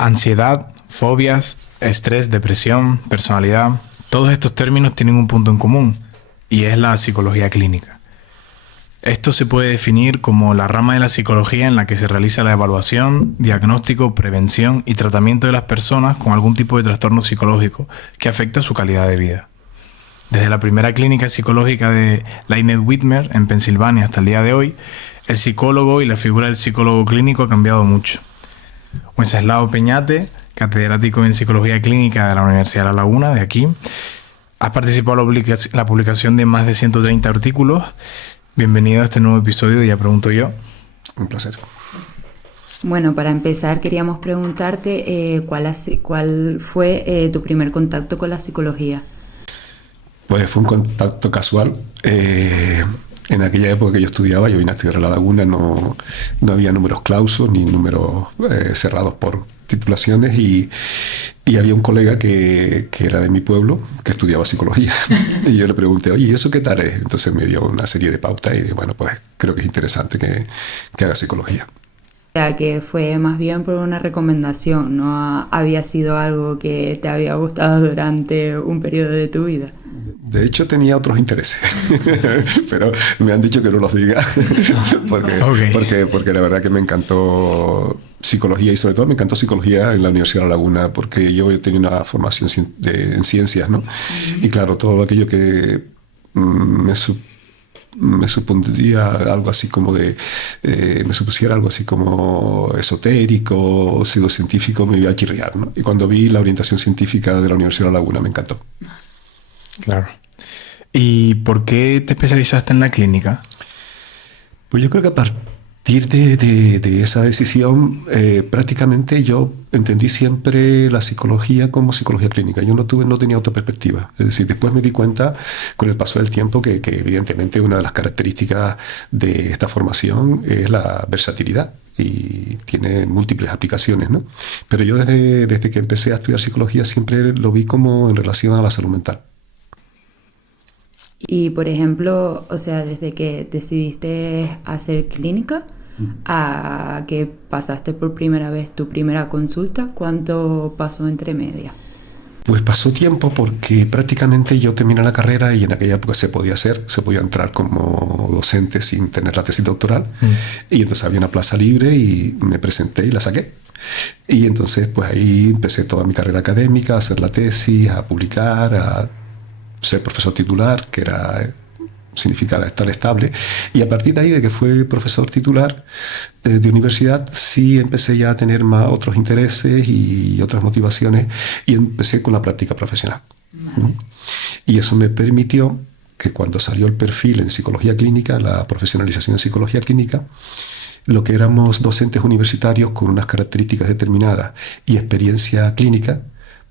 Ansiedad, fobias, estrés, depresión, personalidad, todos estos términos tienen un punto en común y es la psicología clínica. Esto se puede definir como la rama de la psicología en la que se realiza la evaluación, diagnóstico, prevención y tratamiento de las personas con algún tipo de trastorno psicológico que afecta su calidad de vida. Desde la primera clínica psicológica de Lynette Whitmer en Pensilvania hasta el día de hoy, el psicólogo y la figura del psicólogo clínico ha cambiado mucho. Wenceslao Peñate, catedrático en Psicología Clínica de la Universidad de La Laguna, de aquí, ha participado en la publicación de más de 130 artículos. Bienvenido a este nuevo episodio de Ya Pregunto Yo. Un placer. Bueno, para empezar queríamos preguntarte cuál fue tu primer contacto con la psicología. Pues fue un contacto casual. En aquella época que yo estudiaba, yo vine a estudiar a La Laguna, no había números clausos ni números cerrados por titulaciones y había un colega que era de mi pueblo que estudiaba psicología y yo le pregunté, oye, ¿y eso qué tal es? Entonces me dio una serie de pautas y dije, bueno, pues creo que es interesante que haga psicología. O sea, que fue más bien por una recomendación, no había sido algo que te había gustado durante un periodo de tu vida. De hecho, tenía otros intereses, pero me han dicho que no los diga, porque la verdad que me encantó psicología y sobre todo me encantó psicología en la Universidad de La Laguna, porque yo tenía una formación en ciencias, ¿no? Y claro, todo aquello que me supondría algo así como me supusiera algo así como esotérico o pseudocientífico me iba a chirriar, ¿no? Y cuando vi la orientación científica de la Universidad de La Laguna me encantó. Claro. ¿Y por qué te especializaste en la clínica? Pues yo creo que a partir de esa decisión, prácticamente yo entendí siempre la psicología como psicología clínica. Yo no tenía otra perspectiva. Es decir, después me di cuenta con el paso del tiempo que evidentemente una de las características de esta formación es la versatilidad y tiene múltiples aplicaciones, ¿no? Pero yo desde que empecé a estudiar psicología siempre lo vi como en relación a la salud mental. Y, por ejemplo, o sea, desde que decidiste hacer clínica a que pasaste por primera vez tu primera consulta, ¿cuánto pasó entre media? Pues pasó tiempo porque prácticamente yo terminé la carrera y en aquella época se podía entrar como docente sin tener la tesis doctoral. Y entonces había una plaza libre y me presenté y la saqué. Y entonces pues ahí empecé toda mi carrera académica, a hacer la tesis, a publicar, a ser profesor titular, que significaba estar estable, y a partir de ahí, de que fue profesor titular de universidad, sí empecé ya a tener más otros intereses y otras motivaciones, y empecé con la práctica profesional. Vale. Y eso me permitió que cuando salió el perfil en psicología clínica, la profesionalización en psicología clínica, lo que éramos docentes universitarios con unas características determinadas y experiencia clínica,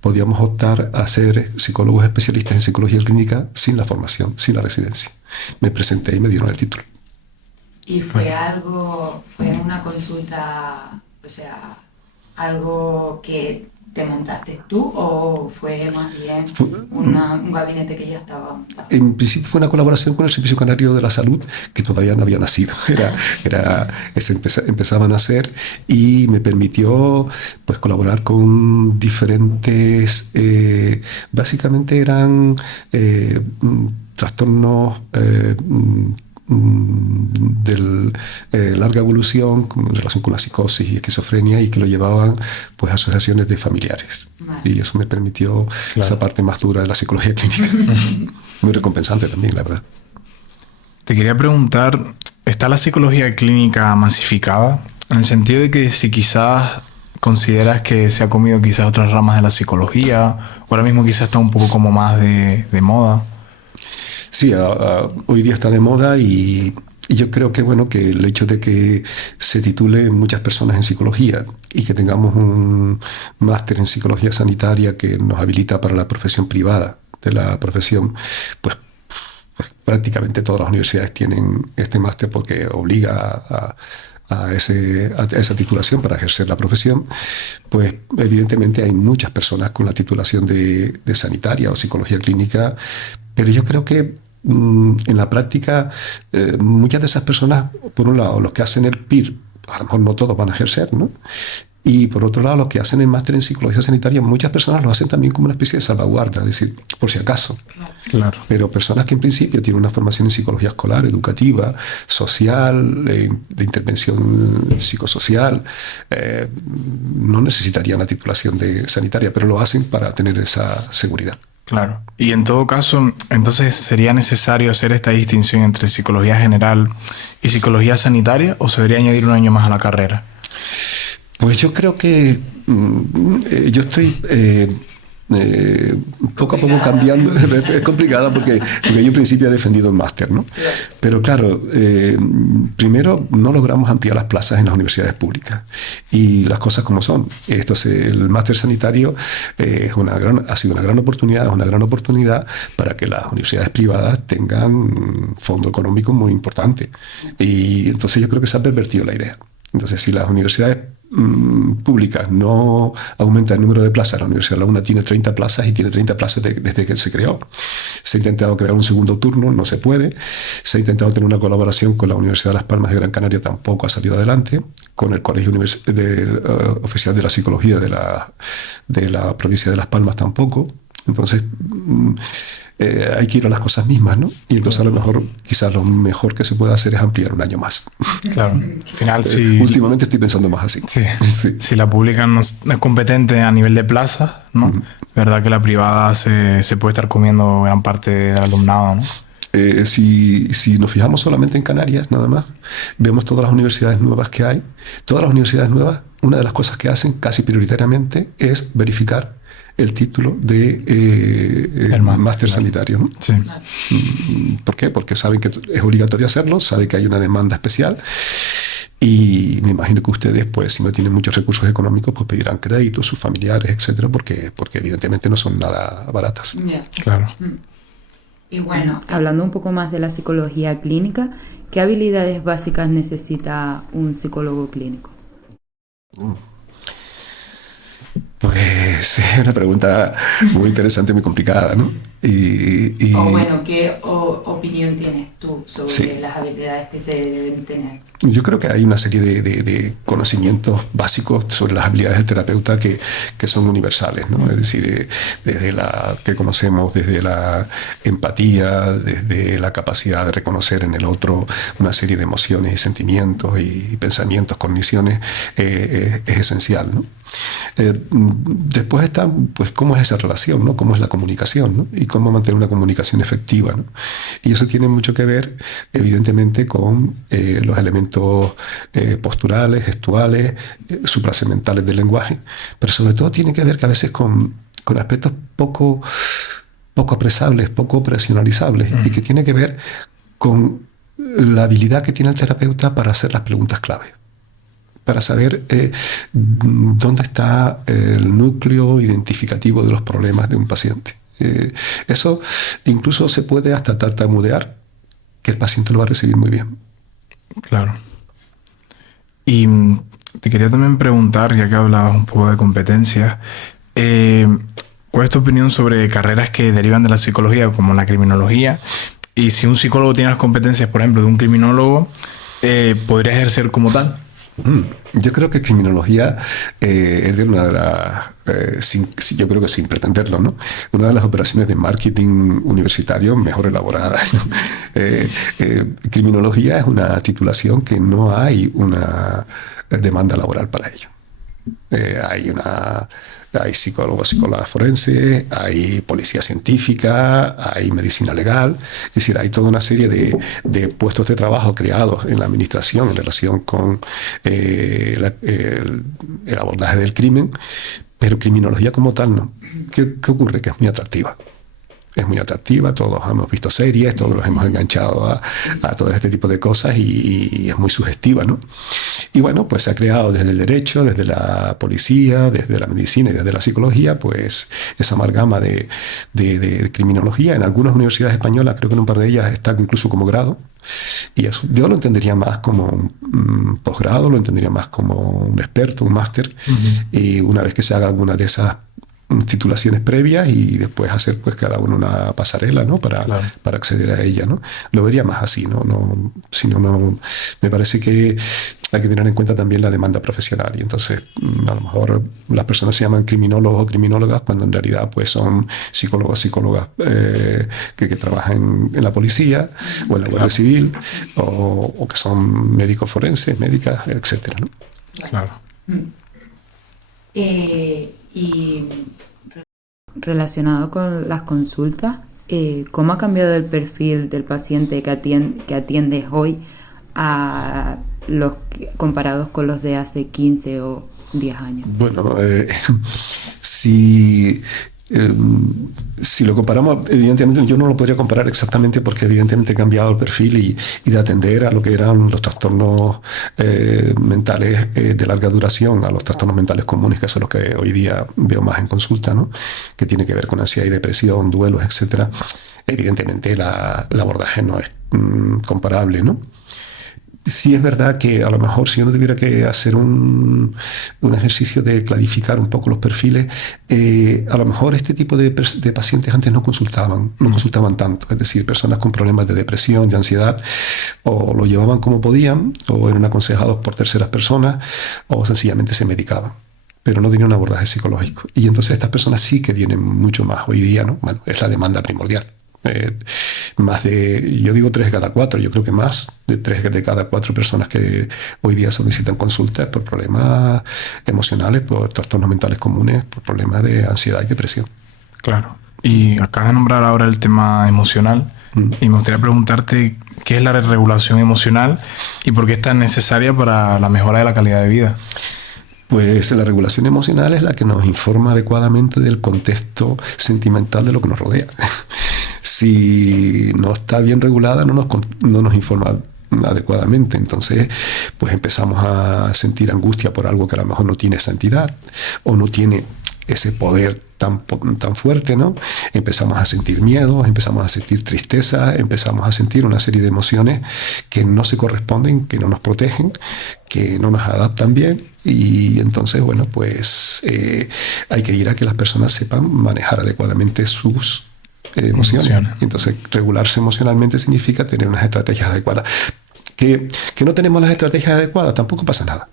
podíamos optar a ser psicólogos especialistas en psicología clínica sin la formación, sin la residencia. Me presenté y me dieron el título. ¿Y fue una consulta, o sea, algo que te montaste tú o fue más bien un gabinete que ya estaba montado? En principio fue una colaboración con el Servicio Canario de la Salud, que todavía no había nacido. Empezaba a nacer y me permitió pues colaborar con diferentes, básicamente eran trastornos de larga evolución en relación con la psicosis y esquizofrenia y que lo llevaban pues a asociaciones de familiares. Vale. Y eso me permitió esa parte más dura de la psicología clínica. Muy recompensante también, la verdad. Te quería preguntar, ¿está la psicología clínica masificada? En el sentido de que si quizás consideras que se ha comido quizás otras ramas de la psicología, o ahora mismo quizás está un poco como más de moda. Sí, hoy día está de moda y yo creo que bueno que el hecho de que se titulen muchas personas en psicología y que tengamos un máster en psicología sanitaria que nos habilita para la profesión privada de la profesión, pues prácticamente todas las universidades tienen este máster porque obliga a esa titulación para ejercer la profesión, pues evidentemente hay muchas personas con la titulación de sanitaria o psicología clínica, pero yo creo que en la práctica muchas de esas personas, por un lado, los que hacen el PIR, a lo mejor no todos van a ejercer, ¿no? Y por otro lado, los que hacen el máster en psicología sanitaria, muchas personas lo hacen también como una especie de salvaguarda, es decir, por si acaso. Claro. Pero personas que en principio tienen una formación en psicología escolar, educativa, social, de intervención psicosocial, no necesitarían la titulación sanitaria, pero lo hacen para tener esa seguridad. Claro. Y en todo caso, entonces, ¿sería necesario hacer esta distinción entre psicología general y psicología sanitaria o se debería añadir un año más a la carrera? Pues yo creo que yo estoy poco a poco cambiando. Es complicado porque yo en principio he defendido el máster, ¿no? Pero claro, primero no logramos ampliar las plazas en las universidades públicas y las cosas como son. El máster sanitario ha sido una gran oportunidad para que las universidades privadas tengan un fondo económico muy importante. Y entonces yo creo que se ha pervertido la idea. Entonces, si las universidades públicas no aumentan el número de plazas, la Universidad de Laguna tiene 30 plazas y tiene 30 plazas desde que se creó. Se ha intentado crear un segundo turno, no se puede. Se ha intentado tener una colaboración con la Universidad de Las Palmas de Gran Canaria, tampoco ha salido adelante. Con el Colegio Oficial de la Psicología de la provincia de Las Palmas tampoco. Entonces, hay que ir a las cosas mismas, ¿no? Y entonces a lo mejor, quizás lo mejor que se puede hacer es ampliar un año más. Claro. Al final, si... Últimamente estoy pensando más así. Sí. Sí. Si la pública no es competente a nivel de plaza, ¿no? Verdad que la privada se puede estar comiendo gran parte del alumnado, ¿no? Si nos fijamos solamente en Canarias, nada más, vemos todas las universidades nuevas que hay. Todas las universidades nuevas, una de las cosas que hacen casi prioritariamente es verificar el título de máster sanitario, ¿no? Sí. ¿Por qué? Porque saben que es obligatorio hacerlo, saben que hay una demanda especial y me imagino que ustedes, pues, si no tienen muchos recursos económicos, pues pedirán créditos, sus familiares, etcétera, porque evidentemente no son nada baratas. Yeah. Claro. Y bueno, Hablando un poco más de la psicología clínica, ¿qué habilidades básicas necesita un psicólogo clínico? Pues es una pregunta muy interesante, muy complicada, ¿no? o bueno, ¿qué opinión tienes tú sobre las habilidades que se deben tener? Yo creo que hay una serie de conocimientos básicos sobre las habilidades del terapeuta que son universales, ¿no? Es decir, desde la que conocemos, desde la empatía, desde la capacidad de reconocer en el otro una serie de emociones y sentimientos y pensamientos, cogniciones, es esencial, ¿no? Después está, pues, cómo es esa relación, ¿no? Cómo es la comunicación, ¿no? Y cómo mantener una comunicación efectiva, ¿no? Y eso tiene mucho que ver, evidentemente, con los elementos posturales, gestuales, suprasementales del lenguaje, pero sobre todo tiene que ver que a veces con aspectos poco apresables, poco operacionalizables, y que tiene que ver con la habilidad que tiene el terapeuta para hacer las preguntas clave, para saber dónde está el núcleo identificativo de los problemas de un paciente. Eso incluso se puede hasta tartamudear, que el paciente lo va a recibir muy bien. Claro. Y te quería también preguntar, ya que hablabas un poco de competencias, ¿cuál es tu opinión sobre carreras que derivan de la psicología, como la criminología? Y si un psicólogo tiene las competencias, por ejemplo, de un criminólogo, ¿podría ejercer como tal? Yo creo que criminología es de una de las, yo creo que sin pretenderlo, ¿no? Una de las operaciones de marketing universitario mejor elaboradas, ¿no? Criminología es una titulación que no hay una demanda laboral para ello. Hay psicólogos, psicólogas forenses, hay policía científica, hay medicina legal. Es decir, hay toda una serie de puestos de trabajo creados en la administración en relación con el abordaje del crimen, pero criminología como tal no. ¿Qué ocurre? Que es muy atractiva. Es muy atractiva, todos hemos visto series, todos nos hemos enganchado a todo este tipo de cosas y es muy sugestiva, ¿no? Y bueno, pues se ha creado desde el derecho, desde la policía, desde la medicina y desde la psicología, pues esa amalgama de criminología. En algunas universidades españolas, creo que en un par de ellas está incluso como grado, y eso yo lo entendería más como un posgrado, lo entendería más como un experto, un máster, y una vez que se haga alguna de esas titulaciones previas y después hacer pues cada uno una pasarela, ¿no? Para acceder a ella, ¿no? Lo vería más así, ¿no? Si no, me parece que hay que tener en cuenta también la demanda profesional y entonces a lo mejor las personas se llaman criminólogos o criminólogas cuando en realidad pues son psicólogos, psicólogas que trabajan en la policía o en la Guardia Civil o que son médicos forenses, médicas, etcétera, ¿no? Claro. Y relacionado con las consultas, ¿cómo ha cambiado el perfil del paciente que atiendes hoy a los comparados con los de hace 15 o 10 años? Bueno, si lo comparamos, evidentemente yo no lo podría comparar exactamente porque evidentemente he cambiado el perfil y de atender a lo que eran los trastornos mentales de larga duración a los trastornos mentales comunes, que son los que hoy día veo más en consulta, ¿no? Que tiene que ver con ansiedad y depresión, duelos, etcétera. Evidentemente el abordaje no es comparable, ¿no? Sí es verdad que a lo mejor si uno tuviera que hacer un ejercicio de clarificar un poco los perfiles, a lo mejor este tipo de pacientes antes no consultaban tanto. Es decir, personas con problemas de depresión, de ansiedad, o lo llevaban como podían, o eran aconsejados por terceras personas, o sencillamente se medicaban, pero no tenían un abordaje psicológico. Y entonces estas personas sí que vienen mucho más hoy día, ¿no? Bueno, es la demanda primordial. Más de, yo digo 3 de cada 4, yo creo que más de 3 de cada 4 personas que hoy día solicitan consultas por problemas emocionales, por trastornos mentales comunes, por problemas de ansiedad y depresión. Claro. Y acabas de nombrar ahora el tema emocional y me gustaría preguntarte qué es la regulación emocional y por qué es tan necesaria para la mejora de la calidad de vida. Pues la regulación emocional es la que nos informa adecuadamente del contexto sentimental de lo que nos rodea. Si no está bien regulada, no nos informa adecuadamente. Entonces, pues empezamos a sentir angustia por algo que a lo mejor no tiene esa entidad o no tiene ese poder tan fuerte, ¿no? Empezamos a sentir miedo, empezamos a sentir tristeza, empezamos a sentir una serie de emociones que no se corresponden, que no nos protegen, que no nos adaptan bien. Y entonces, bueno, pues hay que ir a que las personas sepan manejar adecuadamente sus emociones. Entonces, regularse emocionalmente significa tener unas estrategias adecuadas. Que no tenemos las estrategias adecuadas, tampoco pasa nada.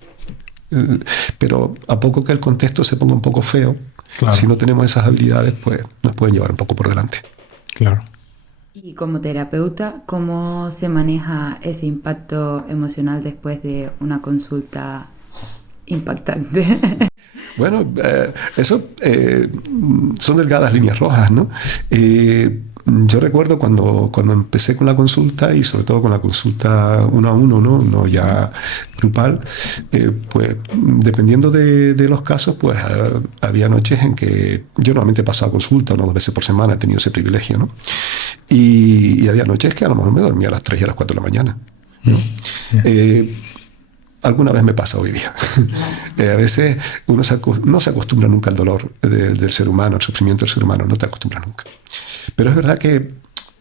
Pero a poco que el contexto se ponga un poco feo, claro, si no tenemos esas habilidades, pues nos pueden llevar un poco por delante. Claro. Y como terapeuta, ¿cómo se maneja ese impacto emocional después de una consulta impactante? Bueno, eso son delgadas líneas rojas, ¿no? Yo recuerdo cuando empecé con la consulta y sobre todo con la consulta 1 a 1, no ya grupal, pues dependiendo de los casos, pues había noches en que yo normalmente pasaba consulta 1 o 2 veces por semana, he tenido ese privilegio, ¿no? Y había noches que a lo mejor me dormía a las 3 y a las 4 de la mañana, ¿no? Alguna vez me pasa hoy día. A veces uno no se acostumbra nunca al dolor del ser humano, al sufrimiento del ser humano, no te acostumbras nunca. Pero es verdad que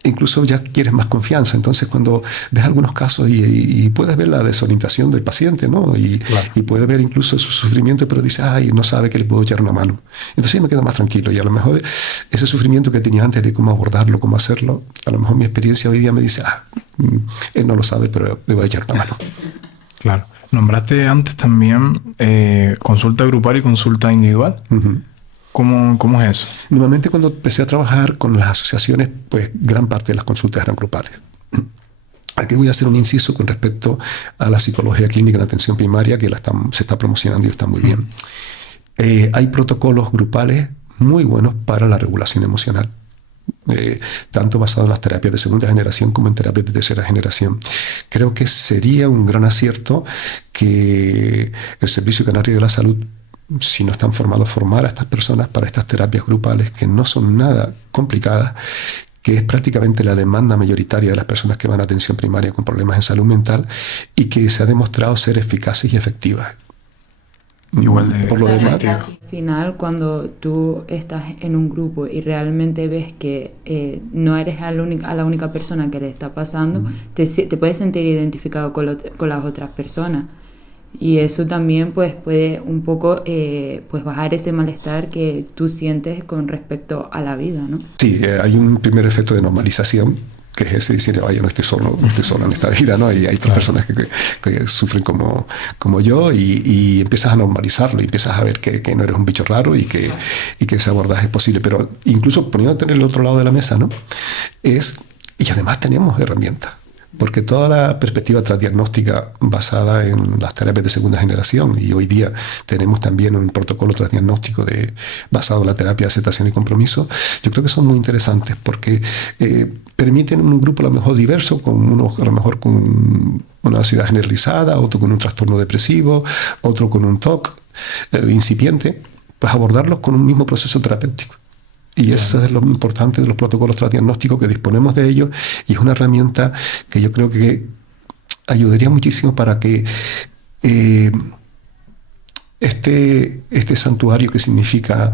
incluso ya quieres más confianza. Entonces, cuando ves algunos casos y puedes ver la desorientación del paciente, ¿no? Y puedes ver incluso su sufrimiento, pero dices, ay, no sabe que le puedo echar una mano. Entonces yo me quedo más tranquilo. Y a lo mejor ese sufrimiento que tenía antes de cómo abordarlo, cómo hacerlo, a lo mejor mi experiencia hoy día me dice, él no lo sabe, pero le voy a echar una mano. Claro. Nombraste antes también consulta grupal y consulta individual. Uh-huh. ¿Cómo es eso? Normalmente cuando empecé a trabajar con las asociaciones, pues gran parte de las consultas eran grupales. Aquí voy a hacer un inciso con respecto a la psicología clínica en atención primaria, que se está promocionando y está muy bien. Hay protocolos grupales muy buenos para la regulación emocional. Tanto basado en las terapias de segunda generación como en terapias de tercera generación. Creo que sería un gran acierto que el Servicio Canario de la Salud, si no están formados, formar a estas personas para estas terapias grupales que no son nada complicadas, que es prácticamente la demanda mayoritaria de las personas que van a atención primaria con problemas en salud mental y que se ha demostrado ser eficaces y efectivas. Igual de por lo demás. Al final, cuando tú estás en un grupo y realmente ves que no eres a la única persona que le está pasando, te puedes sentir identificado con las otras personas. Y eso también pues puede un poco pues bajar ese malestar que tú sientes con respecto a la vida, ¿no? Sí, hay un primer efecto de normalización, que es ese decir, oye, no estoy solo, no estoy sola en esta vida, ¿no? Y hay otras personas que sufren como yo, y empiezas a normalizarlo, y empiezas a ver que no eres un bicho raro, y que ese abordaje es posible. Pero incluso poniéndote en el otro lado de la mesa, ¿no? Y además tenemos herramientas. Porque toda la perspectiva transdiagnóstica basada en las terapias de segunda generación, y hoy día tenemos también un protocolo transdiagnóstico basado en la terapia de aceptación y compromiso, yo creo que son muy interesantes porque permiten un grupo a lo mejor diverso, con unos a lo mejor con una ansiedad generalizada, otro con un trastorno depresivo, otro con un TOC incipiente, pues abordarlos con un mismo proceso terapéutico. Y eso es lo muy importante de los protocolos transdiagnósticos, que disponemos de ellos, y es una herramienta que yo creo que ayudaría muchísimo para que este santuario que significa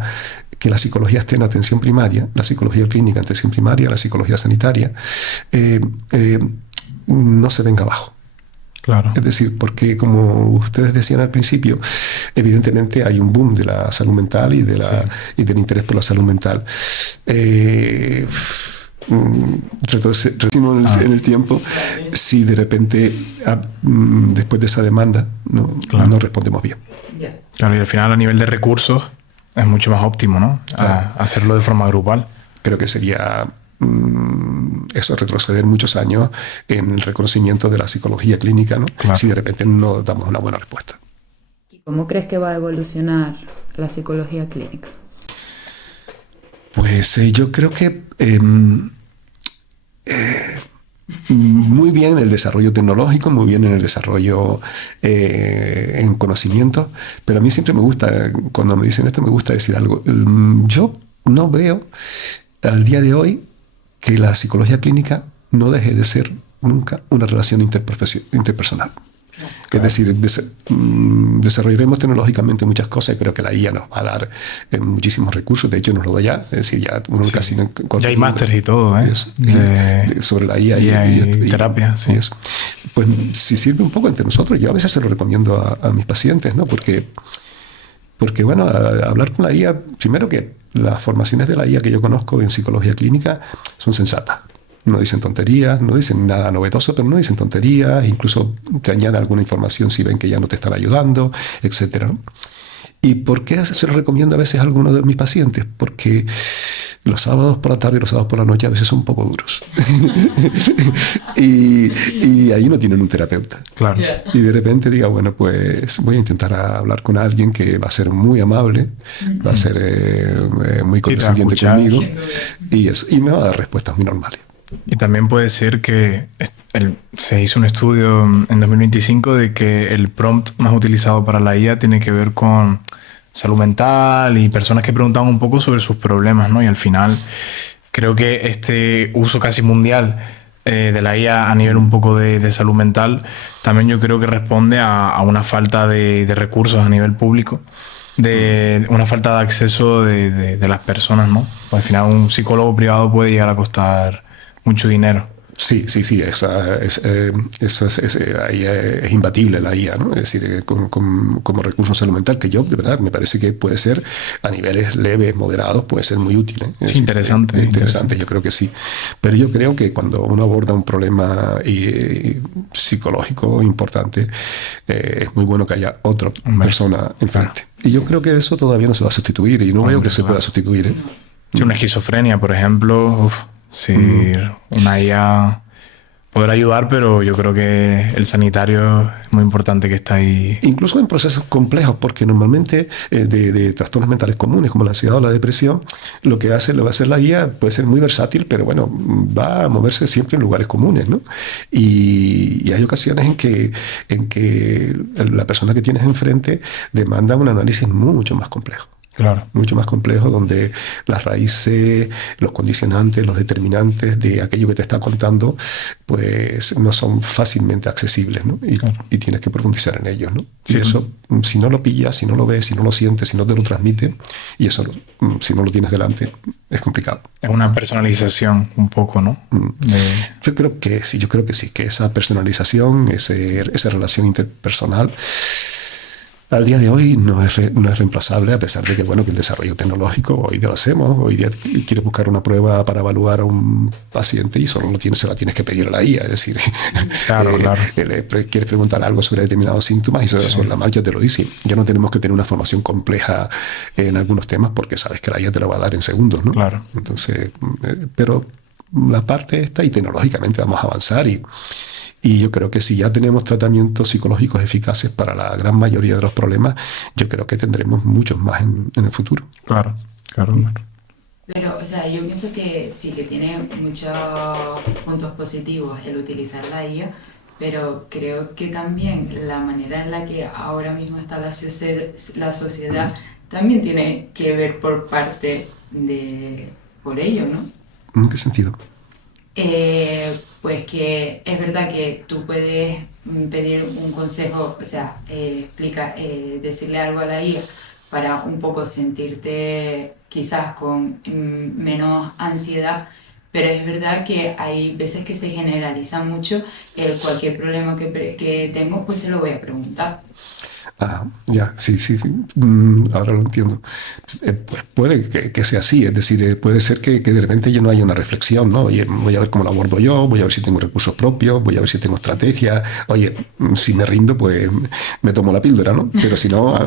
que la psicología esté en atención primaria, la psicología clínica en atención primaria, la psicología sanitaria, no se venga abajo. Claro. Es decir, porque como ustedes decían al principio, evidentemente hay un boom de la salud mental y del interés por la salud mental. Retrocedimos en el tiempo, si de repente después de esa demanda no respondemos bien. Claro, y al final a nivel de recursos es mucho más óptimo, ¿no? Hacerlo de forma grupal. Creo que sería eso, retroceder muchos años en el reconocimiento de la psicología clínica, ¿no? Claro. Si de repente no damos una buena respuesta. ¿Y cómo crees que va a evolucionar la psicología clínica? Pues yo creo que muy bien en el desarrollo tecnológico, muy bien en el desarrollo en conocimiento, pero a mí siempre me gusta, cuando me dicen esto, me gusta decir algo. Yo no veo al día de hoy que la psicología clínica no deje de ser nunca una relación interpersonal. Es decir, desarrollaremos tecnológicamente muchas cosas, y creo que la IA nos va a dar muchísimos recursos. De hecho, nos lo da ya. Es decir, ya uno casi ya hay másteres y todo, ¿eh? Sobre la IA y terapia. Sí. Pues si sirve un poco entre nosotros, yo a veces se lo recomiendo a mis pacientes, ¿no? Porque bueno, hablar con la IA, primero que las formaciones de la IA que yo conozco en psicología clínica son sensatas. No dicen tonterías, no dicen nada novedoso, pero no dicen tonterías, incluso te añaden alguna información si ven que ya no te están ayudando, etc., ¿no? ¿Y por qué se lo recomiendo a veces a algunos de mis pacientes? Porque los sábados por la tarde y los sábados por la noche a veces son un poco duros. y ahí no tienen un terapeuta. Claro. Y de repente diga, bueno, pues voy a intentar hablar con alguien que va a ser muy amable, va a ser muy condescendiente conmigo, y me va a dar respuestas muy normales. Y también puede ser que se hizo un estudio en 2025 de que el prompt más utilizado para la IA tiene que ver con salud mental y personas que preguntaban un poco sobre sus problemas, ¿no? Y al final creo que este uso casi mundial de la IA a nivel un poco de salud mental también yo creo que responde a una falta de recursos a nivel público, de una falta de acceso de las personas, ¿no? Pues al final un psicólogo privado puede llegar a costar mucho dinero. Sí, eso ahí es imbatible la IA, ¿no? Es decir, como recurso en salud mental, que yo, de verdad, me parece que puede ser a niveles leves, moderados, puede ser muy útil, ¿eh? Sí, interesante, yo creo que sí. Pero yo creo que cuando uno aborda un problema psicológico importante, es muy bueno que haya otra persona enfrente. Y yo creo que eso todavía no se va a sustituir, y no veo que se pueda sustituir, ¿eh? Sí, una esquizofrenia, por ejemplo, sí, una IA podrá ayudar, pero yo creo que el sanitario es muy importante que está ahí. Incluso en procesos complejos, porque normalmente de trastornos mentales comunes como la ansiedad o la depresión, lo que va a hacer la guía puede ser muy versátil, pero bueno, va a moverse siempre en lugares comunes, ¿no? Y hay ocasiones en que la persona que tienes enfrente demanda un análisis mucho más complejo. Claro. Mucho más complejo, donde las raíces, los condicionantes, los determinantes de aquello que te está contando, pues no son fácilmente accesibles, ¿no? Y tienes que profundizar en ellos, ¿no? Sí, y eso, si no lo pillas, si no lo ves, si no lo sientes, si no te lo transmite, y eso, si no lo tienes delante, es complicado. Es una personalización un poco, ¿no? Yo creo que sí, que esa personalización, esa relación interpersonal, al día de hoy no es reemplazable, a pesar de que, bueno, que el desarrollo tecnológico hoy día lo hacemos. Hoy día quieres buscar una prueba para evaluar a un paciente y solo se la tienes que pedir a la IA. Es decir, Claro, claro. quieres preguntar algo sobre determinados síntomas y sobre la marcha te lo dice. Ya no tenemos que tener una formación compleja en algunos temas porque sabes que la IA te lo va a dar en segundos, ¿no? Claro. Entonces, pero la parte esta, y tecnológicamente vamos a avanzar y yo creo que si ya tenemos tratamientos psicológicos eficaces para la gran mayoría de los problemas, yo creo que tendremos muchos más en el futuro. Claro. Pero, o sea, yo pienso que sí, que tiene muchos puntos positivos el utilizar la IA, pero creo que también la manera en la que ahora mismo está la sociedad también tiene que ver por parte por ello, ¿no? ¿En qué sentido? Pues que es verdad que tú puedes pedir un consejo, o sea, decirle algo a la IA para un poco sentirte quizás con menos ansiedad, pero es verdad que hay veces que se generaliza mucho cualquier problema que tengo, pues se lo voy a preguntar. Ah, ya, sí. Ahora lo entiendo. Pues puede que sea así, es decir, puede ser que de repente ya no haya una reflexión, ¿no? Oye, voy a ver cómo lo abordo yo, voy a ver si tengo recursos propios, voy a ver si tengo estrategia. Oye, si me rindo, pues me tomo la píldora, ¿no? Pero si no,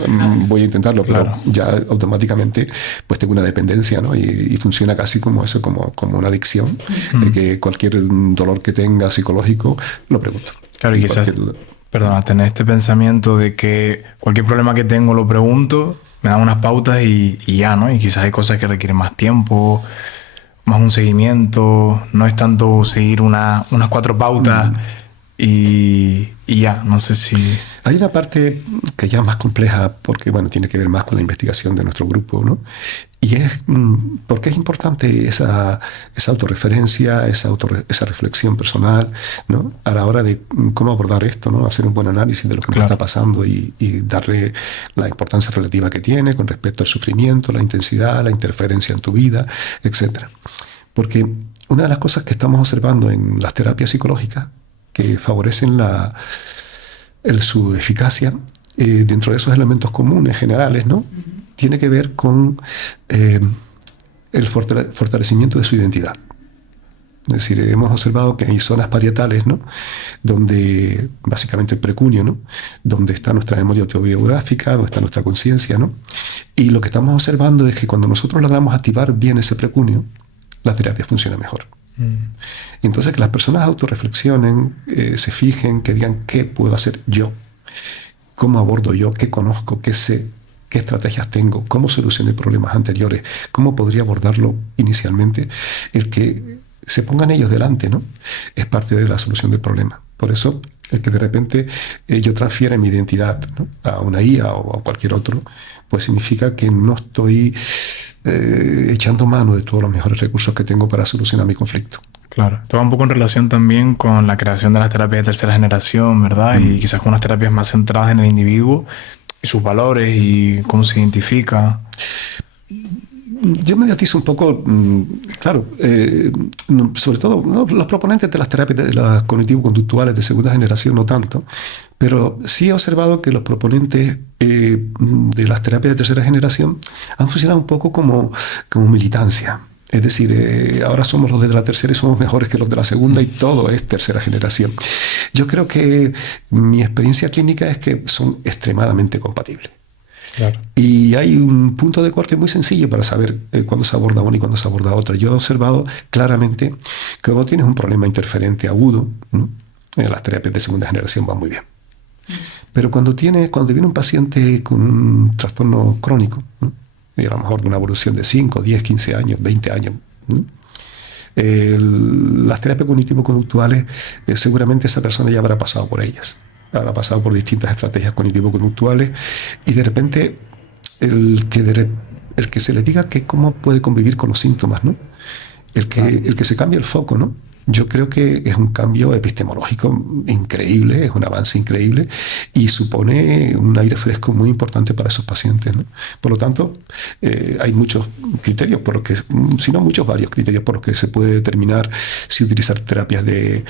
voy a intentarlo, pero Claro. ya automáticamente pues tengo una dependencia, ¿no? Y funciona casi como eso, como una adicción, de que cualquier dolor que tenga psicológico, lo pregunto. Claro, y quizás, Cualquier duda. perdona, tener este pensamiento de que cualquier problema que tengo lo pregunto, me dan unas pautas y ya, ¿no? Y quizás hay cosas que requieren más tiempo, más un seguimiento, no es tanto seguir unas 4 pautas y ya, no sé si... Hay una parte que ya es más compleja porque, bueno, tiene que ver más con la investigación de nuestro grupo, ¿no? Y es porque es importante esa autorreferencia, esa reflexión personal, ¿no? A la hora de cómo abordar esto, ¿no? Hacer un buen análisis de lo que nos está pasando y darle la importancia relativa que tiene con respecto al sufrimiento, la intensidad, la interferencia en tu vida, etc. Porque una de las cosas que estamos observando en las terapias psicológicas que favorecen su eficacia, dentro de esos elementos comunes, generales, ¿no? Tiene que ver con el fortalecimiento de su identidad. Es decir, hemos observado que hay zonas parietales, ¿no? Donde, básicamente el precunio, ¿no? Donde está nuestra memoria autobiográfica, donde está nuestra conciencia, ¿no? Y lo que estamos observando es que cuando nosotros logramos activar bien ese precunio, la terapia funciona mejor. Entonces, que las personas autorreflexionen, se fijen, que digan qué puedo hacer yo, cómo abordo yo, qué conozco, qué sé, qué estrategias tengo, cómo solucioné problemas anteriores, cómo podría abordarlo inicialmente. El que se pongan ellos delante, ¿no? Es parte de la solución del problema. Por eso, el que de repente yo transfiera mi identidad, ¿no? A una IA o a cualquier otro, pues significa que no estoy echando mano de todos los mejores recursos que tengo para solucionar mi conflicto. Claro, esto va un poco en relación también con la creación de las terapias de tercera generación, ¿verdad? Y quizás con unas terapias más centradas en el individuo y sus valores y cómo se identifica. Yo mediatizo un poco, claro, sobre todo, ¿no? Los proponentes de las terapias de las cognitivo-conductuales de segunda generación no tanto, pero sí he observado que los proponentes de las terapias de tercera generación han funcionado un poco como militancia. Es decir, ahora somos los de la tercera y somos mejores que los de la segunda y todo es tercera generación. Yo creo que mi experiencia clínica es que son extremadamente compatibles. Claro. Y hay un punto de corte muy sencillo para saber cuándo se aborda una y cuándo se aborda otra. Yo he observado claramente que cuando tienes un problema interferente agudo, ¿no? Las terapias de segunda generación van muy bien. Pero cuando viene un paciente con un trastorno crónico, ¿no? Y a lo mejor de una evolución de 5, 10, 15 años, 20 años, ¿no? Las terapias cognitivo-conductuales, seguramente esa persona ya habrá pasado por ellas. Habrá pasado por distintas estrategias cognitivo-conductuales y de repente el que se le diga que cómo puede convivir con los síntomas, ¿no? El que se cambie el foco, ¿no? Yo creo que es un cambio epistemológico increíble, es un avance increíble y supone un aire fresco muy importante para esos pacientes, ¿no? Por lo tanto, hay muchos criterios, por los que, si no muchos, varios criterios por los que se puede determinar si utilizar terapias de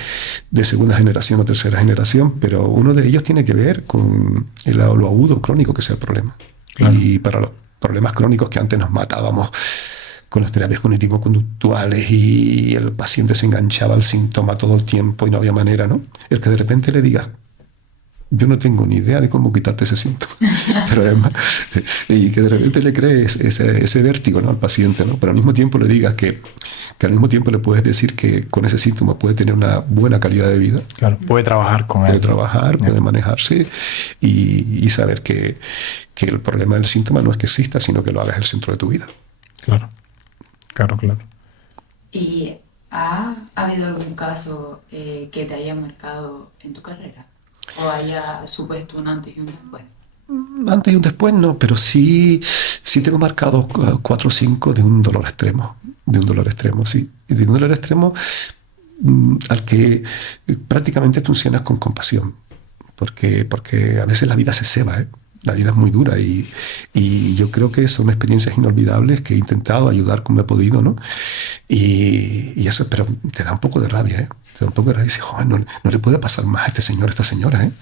segunda generación o tercera generación, pero uno de ellos tiene que ver con lo agudo crónico que sea el problema. Claro. Y para los problemas crónicos que antes nos matábamos con las terapias cognitivo-conductuales y el paciente se enganchaba al síntoma todo el tiempo y no había manera, ¿no? El que de repente le diga, yo no tengo ni idea de cómo quitarte ese síntoma, pero además, y que de repente le crees ese vértigo, ¿no?, al paciente, ¿no? Pero al mismo tiempo le digas que al mismo tiempo le puedes decir que con ese síntoma puede tener una buena calidad de vida. Claro, puede trabajar con él. Puede trabajar, puede manejarse y saber que el problema del síntoma no es que exista, sino que lo hagas el centro de tu vida. Claro. Claro. ¿Y ha habido algún caso que te haya marcado en tu carrera? ¿O haya supuesto un antes y un después? Antes y un después no, pero sí tengo marcado 4 o 5 de un dolor extremo. Sí. Y de un dolor extremo al que prácticamente funcionas con compasión. Porque a veces la vida se ceba, ¿eh? La vida es muy dura y yo creo que son experiencias inolvidables que he intentado ayudar como he podido, ¿no? Y eso, pero te da un poco de rabia, ¿eh? Te da un poco de rabia y dices, joder, no le puede pasar más a este señor, a esta señora, ¿eh?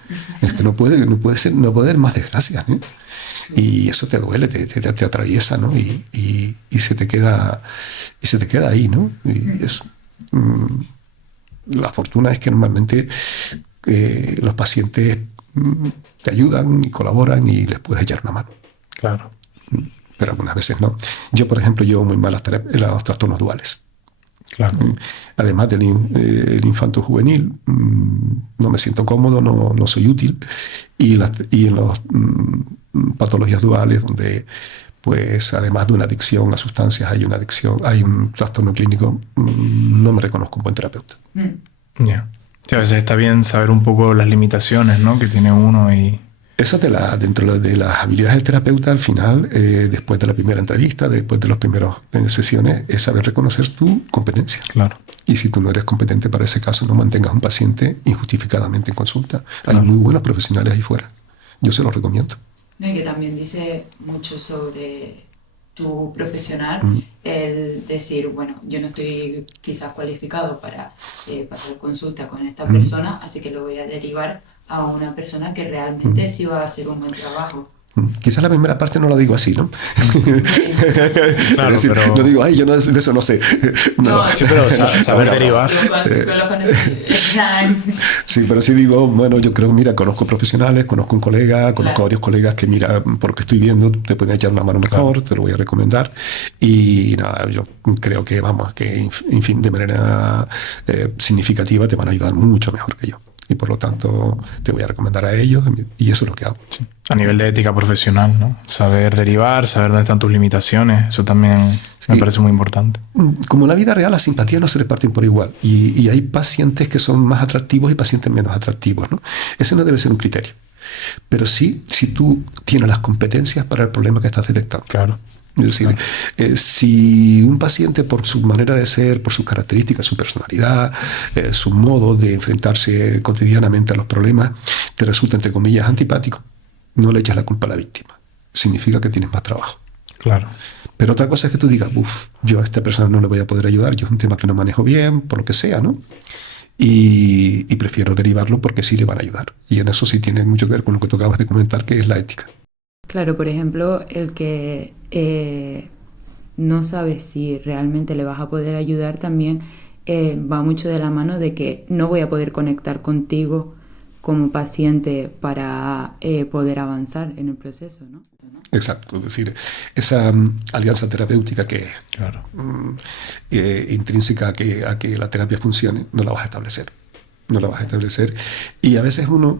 Es que no puede haber más desgracias, ¿eh? Y eso te duele, te atraviesa, ¿no? Y se te queda ahí, ¿no? Y la fortuna es que normalmente los pacientes te ayudan y colaboran y les puedes echar una mano. Claro. Pero algunas veces no. Yo, por ejemplo, llevo muy mal los trastornos duales. Claro. Además del infanto juvenil, no me siento cómodo, no soy útil. Y en las patologías duales, donde pues además de una adicción a sustancias hay un trastorno clínico, no me reconozco como buen terapeuta. Ya. Sí, a veces está bien saber un poco las limitaciones, ¿no?, que tiene uno y... Eso dentro de las habilidades del terapeuta, al final, después de la primera entrevista, después de las primeras sesiones, es saber reconocer tu competencia. Claro. Y si tú no eres competente para ese caso, no mantengas a un paciente injustificadamente en consulta. Claro. Hay muy buenos profesionales ahí fuera. Yo se los recomiendo. No, y que también dice mucho sobre tu profesional, el decir, bueno, yo no estoy quizás cualificado para pasar consulta con esta persona, así que lo voy a derivar a una persona que realmente sí va a hacer un buen trabajo. Quizás la primera parte no lo digo así, ¿no? Claro, es decir, pero... no digo, ay, yo de eso no sé. No, sí, pero saber derivar. Sí, pero sí digo, bueno, yo creo, mira, conozco profesionales, conozco un colega, conozco a varios colegas que, mira, por lo que estoy viendo, te pueden echar una mano mejor, te lo voy a recomendar. Y nada, yo creo que, vamos, que, en fin, de manera significativa te van a ayudar mucho mejor que yo. Y por lo tanto te voy a recomendar a ellos y eso es lo que hago. Sí. A nivel de ética profesional, ¿no? Saber derivar, saber dónde están tus limitaciones, eso también me parece muy importante. Como en la vida real, las simpatías no se reparten por igual y hay pacientes que son más atractivos y pacientes menos atractivos, ¿no? Ese no debe ser un criterio. Pero sí, si tú tienes las competencias para el problema que estás detectando. Claro. Es decir, si un paciente por su manera de ser, por sus características, su personalidad, su modo de enfrentarse cotidianamente a los problemas, te resulta, entre comillas, antipático, no le echas la culpa a la víctima. Significa que tienes más trabajo. Claro. Pero otra cosa es que tú digas, yo a esta persona no le voy a poder ayudar, yo es un tema que no manejo bien, por lo que sea, ¿no? Y prefiero derivarlo porque sí le van a ayudar. Y en eso sí tiene mucho que ver con lo que tú acabas de comentar, que es la ética. Claro, por ejemplo, el que no sabes si realmente le vas a poder ayudar también va mucho de la mano de que no voy a poder conectar contigo como paciente para poder avanzar en el proceso, ¿no? Exacto, es decir, esa alianza terapéutica que claro. Intrínseca a que la terapia funcione, no la vas a establecer. No la vas a establecer. Y a veces uno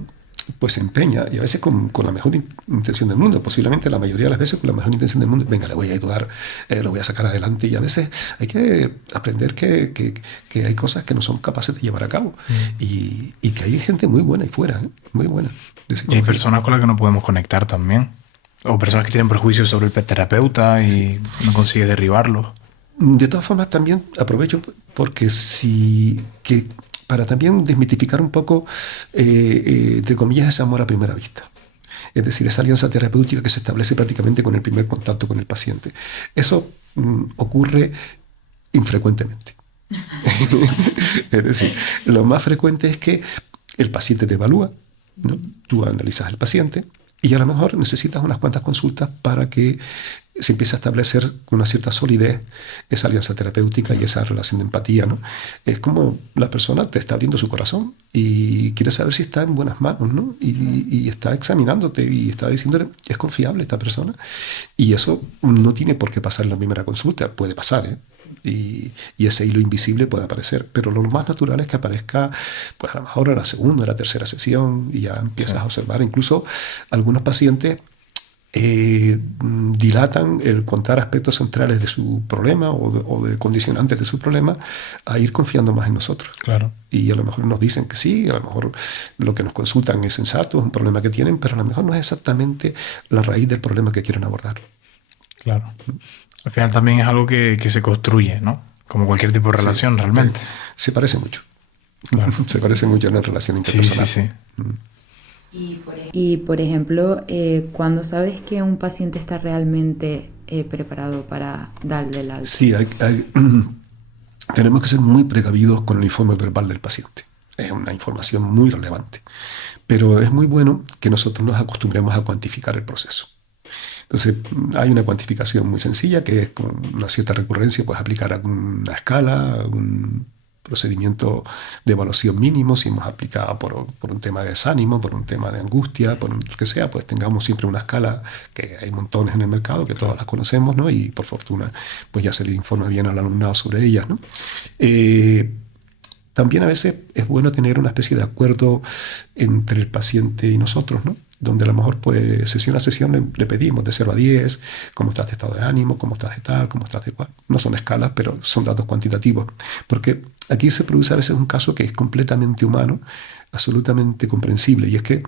pues se empeña, y a veces con la mejor intención del mundo, posiblemente la mayoría de las veces con la mejor intención del mundo, venga, le voy a ayudar, lo voy a sacar adelante, y a veces hay que aprender que hay cosas que no somos capaces de llevar a cabo, y que hay gente muy buena ahí fuera, muy buena. Y hay personas con las que no podemos conectar también, o personas que tienen prejuicios sobre el terapeuta y no consigues derribarlos. De todas formas, también aprovecho porque para también desmitificar un poco, entre comillas, ese amor a primera vista. Es decir, esa alianza terapéutica que se establece prácticamente con el primer contacto con el paciente. Eso ocurre infrecuentemente. Es decir, lo más frecuente es que el paciente te evalúa, ¿no? Tú analizas al paciente y a lo mejor necesitas unas cuantas consultas para que se empiece a establecer con una cierta solidez esa alianza terapéutica y esa relación de empatía, ¿no? Es como la persona te está abriendo su corazón y quiere saber si está en buenas manos, ¿no? Y está examinándote y está diciéndole, es confiable esta persona. Y eso no tiene por qué pasar en la primera consulta, puede pasar, ¿eh? Y ese hilo invisible puede aparecer, pero lo más natural es que aparezca, pues a lo mejor en la segunda, en la tercera sesión, y ya empiezas a observar. Incluso algunos pacientes dilatan el contar aspectos centrales de su problema o de condicionantes de su problema a ir confiando más en nosotros. Claro. Y a lo mejor nos dicen que sí, a lo mejor lo que nos consultan es sensato, es un problema que tienen, pero a lo mejor no es exactamente la raíz del problema que quieren abordar. Claro. Al final también es algo que se construye, ¿no? Como cualquier tipo de relación, Sí, realmente. se parece mucho. Claro. Se parece mucho a una relación interpersonal. Sí. Y por ejemplo, cuando sabes que un paciente está realmente preparado para darle el alta. Sí, tenemos que ser muy precavidos con el informe verbal del paciente. Es una información muy relevante. Pero es muy bueno que nosotros nos acostumbremos a cuantificar el proceso. Entonces, hay una cuantificación muy sencilla que es con una cierta recurrencia, pues aplicar una escala, un procedimiento de evaluación mínimo, si hemos aplicado por un tema de desánimo, por un tema de angustia, por lo que sea, pues tengamos siempre una escala, que hay montones en el mercado, que todas las conocemos, ¿no? Y por fortuna, pues ya se le informa bien al alumnado sobre ellas, ¿no? También a veces es bueno tener una especie de acuerdo entre el paciente y nosotros, ¿no? Donde a lo mejor, pues, sesión a sesión le pedimos de 0 a 10, cómo estás de estado de ánimo, cómo estás de tal, cómo estás de cual. No son escalas, pero son datos cuantitativos. Porque aquí se produce a veces un caso que es completamente humano, absolutamente comprensible, y es que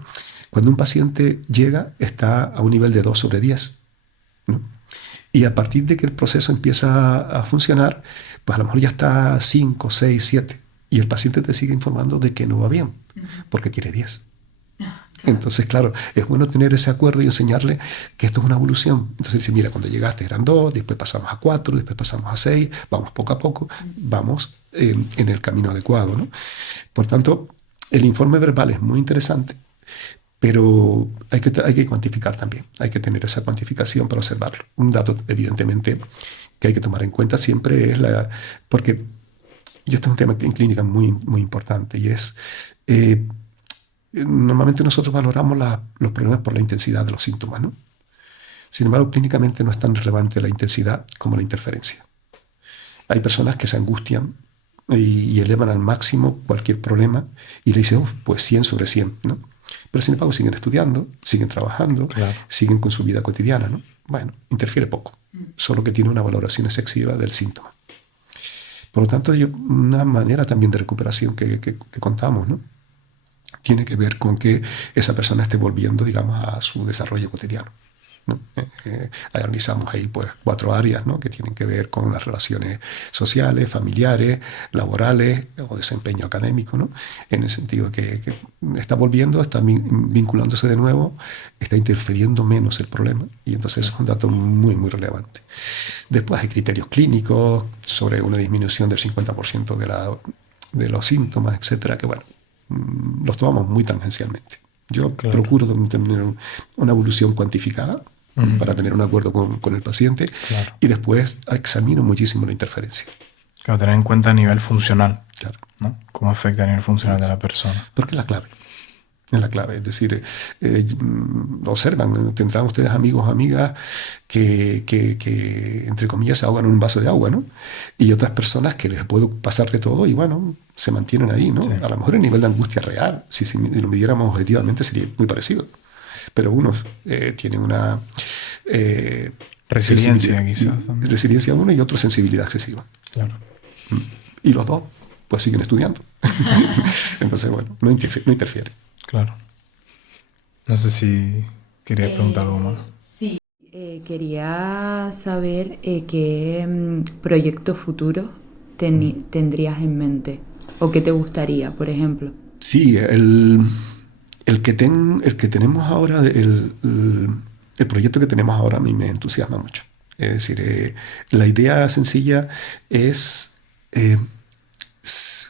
cuando un paciente llega, está a un nivel de 2 sobre 10, ¿no? Y a partir de que el proceso empieza a funcionar, pues a lo mejor ya está 5, 6, 7, y el paciente te sigue informando de que no va bien, porque quiere 10. Entonces, claro, es bueno tener ese acuerdo y enseñarle que esto es una evolución. Entonces, dice, mira, cuando llegaste eran 2, después pasamos a 4, después pasamos a 6, vamos poco a poco, vamos en el camino adecuado, ¿no? Por tanto, el informe verbal es muy interesante, pero hay que cuantificar también, hay que tener esa cuantificación para observarlo. Un dato, evidentemente, que hay que tomar en cuenta siempre es porque, y esto es un tema en clínica muy, muy importante, y es... normalmente nosotros valoramos los problemas por la intensidad de los síntomas, ¿no? Sin embargo, clínicamente no es tan relevante la intensidad como la interferencia. Hay personas que se angustian y elevan al máximo cualquier problema y le dicen, pues 100 sobre 100, ¿no? Pero sin embargo siguen estudiando, siguen trabajando, Claro. siguen con su vida cotidiana, ¿no? Bueno, interfiere poco, solo que tiene una valoración excesiva del síntoma. Por lo tanto, una manera también de recuperación que contamos, ¿no? Tiene que ver con que esa persona esté volviendo, digamos, a su desarrollo cotidiano, ¿no? Analizamos ahí, pues, 4 áreas, ¿no? Que tienen que ver con las relaciones sociales, familiares, laborales o desempeño académico, ¿no? En el sentido que está volviendo, está vinculándose de nuevo, está interfiriendo menos el problema, y entonces es un dato muy, muy relevante. Después hay criterios clínicos sobre una disminución del 50% de los síntomas, etcétera, que, bueno, los tomamos muy tangencialmente. Yo procuro tener una evolución cuantificada para tener un acuerdo con el paciente, y después examino muchísimo la interferencia. Claro, tener en cuenta a nivel funcional, Claro. ¿no? Cómo afecta a nivel funcional de la persona. Porque es la clave. Es la clave. Es decir, observan, tendrán ustedes amigos o amigas que, entre comillas, se ahogan en un vaso de agua, ¿no? Y otras personas que les puede pasar de todo y, bueno, se mantienen ahí, ¿no? Sí. A lo mejor el nivel de angustia real, si lo midiéramos objetivamente, sería muy parecido. Pero unos tienen una... Resiliencia, quizás. También. Resiliencia uno y otro sensibilidad excesiva. Claro. Y los dos, pues siguen estudiando. Entonces, bueno, no interfiere. Claro. No sé si quería preguntar algo más. Sí. Quería saber qué proyectos futuros tendrías en mente o qué te gustaría, por ejemplo. Sí, el que tenemos ahora, el proyecto que tenemos ahora a mí me entusiasma mucho. Es decir, la idea sencilla es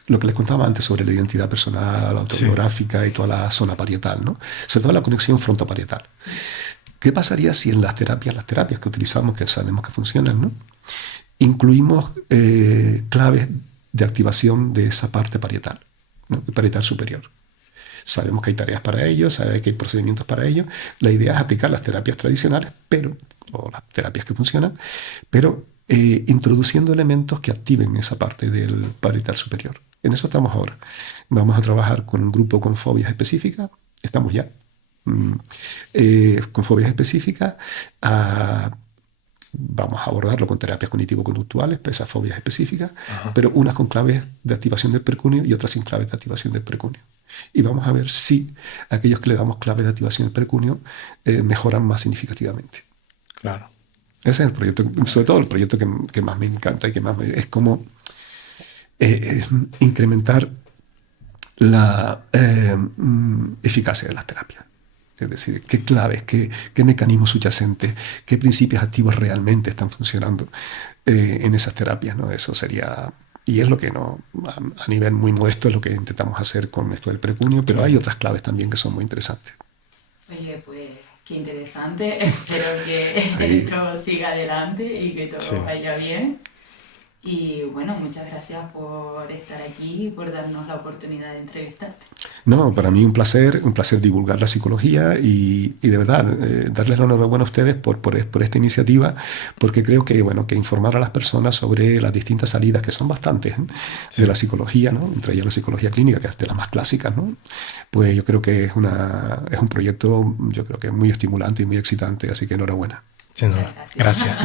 lo que les contaba antes sobre la identidad personal, autobiográfica y toda la zona parietal, ¿no? Sobre todo la conexión frontoparietal. ¿Qué pasaría si en las terapias que utilizamos, que sabemos que funcionan, ¿no?, incluimos claves de activación de esa parte parietal, ¿no?, parietal superior? Sabemos que hay tareas para ello, sabemos que hay procedimientos para ello. La idea es aplicar las terapias tradicionales, o las terapias que funcionan, pero introduciendo elementos que activen esa parte del parietal superior. En eso estamos ahora. Vamos a trabajar con un grupo con fobias específicas. Estamos ya. Con fobias específicas. Vamos a abordarlo con terapias cognitivo-conductuales, esas fobias específicas, pero unas con claves de activación del precunio y otras sin claves de activación del precunio. Y vamos a ver si aquellos que le damos claves de activación del precunio mejoran más significativamente. Claro. Ese es el proyecto, sobre todo el proyecto que más me encanta y que más es como incrementar la eficacia de las terapias. Es decir, qué claves, qué mecanismos subyacentes, qué principios activos realmente están funcionando en esas terapias, ¿no? Eso sería... Y es lo que a nivel muy modesto es lo que intentamos hacer con esto del precunio, pero hay otras claves también que son muy interesantes. Oye, pues qué interesante. Espero que esto siga adelante y que todo vaya bien. Y bueno, muchas gracias por estar aquí y por darnos la oportunidad de entrevistarte. No, para mí un placer divulgar la psicología y de verdad darles la enhorabuena a ustedes por esta iniciativa, porque creo que, bueno, que informar a las personas sobre las distintas salidas, que son bastantes, de la psicología, ¿no?, entre ellas la psicología clínica, que es de las más clásicas, ¿no?, pues yo creo que es un proyecto, yo creo que muy estimulante y muy excitante, así que enhorabuena. Sin duda. Gracias.